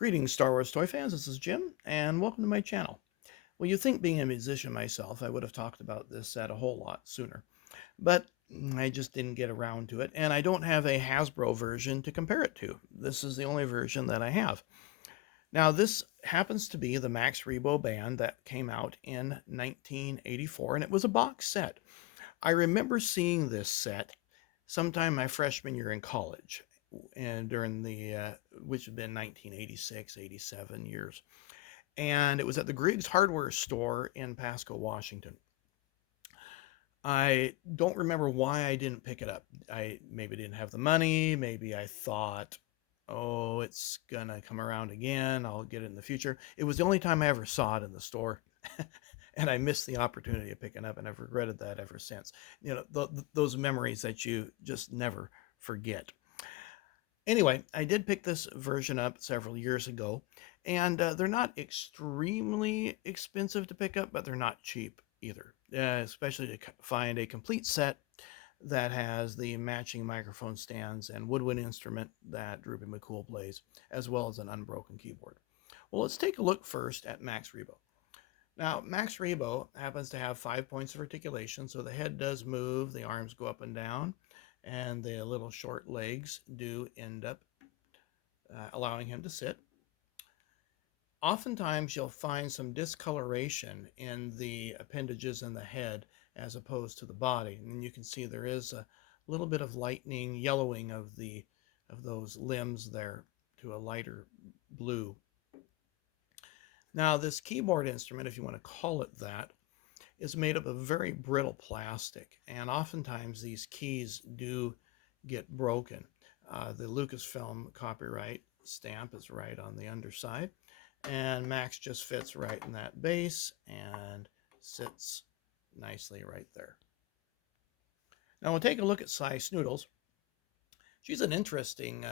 Greetings, Star Wars toy fans. This is Jim, and welcome to my channel. Well, you think being a musician myself, I would have talked about this set a whole lot sooner, but I just didn't get around to it, and I don't have a Hasbro version to compare it to. This is the only version that I have. Now, this happens to be the Max Rebo band that came out in 1984, and it was a box set. I remember seeing this set sometime my freshman year in college, and during the which had been 1986, 87 years, and it was at the Griggs hardware store in Pasco, Washington. I don't remember why I didn't pick it up. I maybe didn't have the money, maybe I thought, oh, it's gonna come around again, I'll get it in the future. It was the only time I ever saw it in the store. And I missed the opportunity of picking up, and I've regretted that ever since. You know, those memories that you just never forget. Anyway, I did pick this version up several years ago, and they're not extremely expensive to pick up, but they're not cheap either, especially to find a complete set that has the matching microphone stands and woodwind instrument that Droopy McCool plays, as well as an unbroken keyboard. Well, let's take a look first at Max Rebo. Now, Max Rebo happens to have 5 points of articulation, so the head does move, the arms go up and down, and the little short legs do end up allowing him to sit. Oftentimes, you'll find some discoloration in the appendages in the head as opposed to the body, and you can see there is a little bit of lightening, yellowing of those limbs there to a lighter blue. Now, this keyboard instrument, if you want to call it that, is made up of very brittle plastic, and oftentimes these keys do get broken. The Lucasfilm copyright stamp is right on the underside, and Max just fits right in that base and sits nicely right there. Now we'll take a look at Cy Snoodles. She's an interesting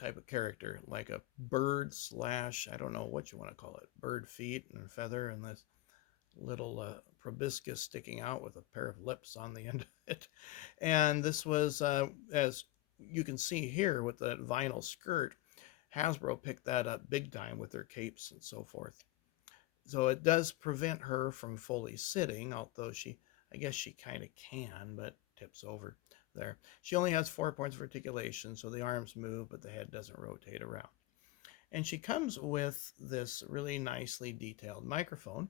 type of character, like a bird slash, I don't know what you want to call it, bird feet and feather, and this little proboscis sticking out with a pair of lips on the end of it. And this was, as you can see here with that vinyl skirt, Hasbro picked that up big time with their capes and so forth. So it does prevent her from fully sitting, although I guess she kind of can, but tips over there. She only has 4 points of articulation, so the arms move, but the head doesn't rotate around. And she comes with this really nicely detailed microphone,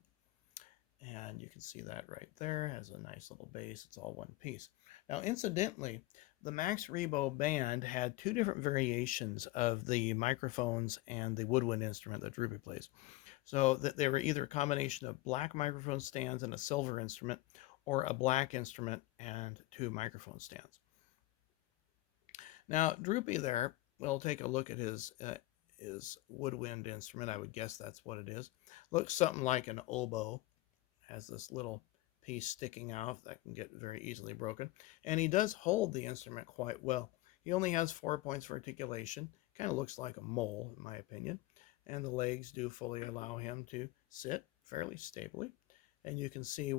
and you can see that right there. It has a nice little base. It's all one piece. Now, incidentally, the Max Rebo band had 2 different variations of the microphones and the woodwind instrument that Droopy plays. So that they were either a combination of black microphone stands and a silver instrument, or a black instrument and 2 microphone stands. Now, Droopy there, we'll take a look at his woodwind instrument. I would guess that's what it is. Looks something like an oboe. Has this little piece sticking out that can get very easily broken. And he does hold the instrument quite well. He only has 4 points for articulation. Kind of looks like a mole, in my opinion. And the legs do fully allow him to sit fairly stably. And you can see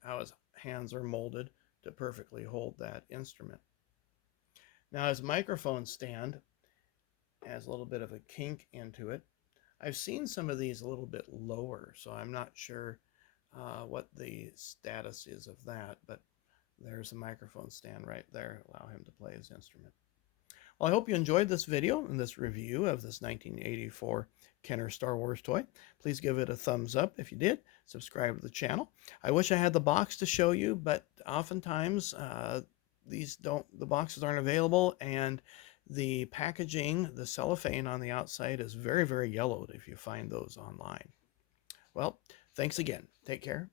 how his hands are molded to perfectly hold that instrument. Now, his microphone stand has a little bit of a kink into it. I've seen some of these a little bit lower, so I'm not sure what the status is of that, but there's a microphone stand right there, allow him to play his instrument. Well, I hope you enjoyed this video and this review of this 1984 Kenner Star Wars toy. Please give it a thumbs up if you did. Subscribe to the channel. I wish I had the box to show you, but oftentimes the boxes aren't available, and the packaging, the cellophane on the outside is very, very yellowed if you find those online. Well, thanks again. Take care.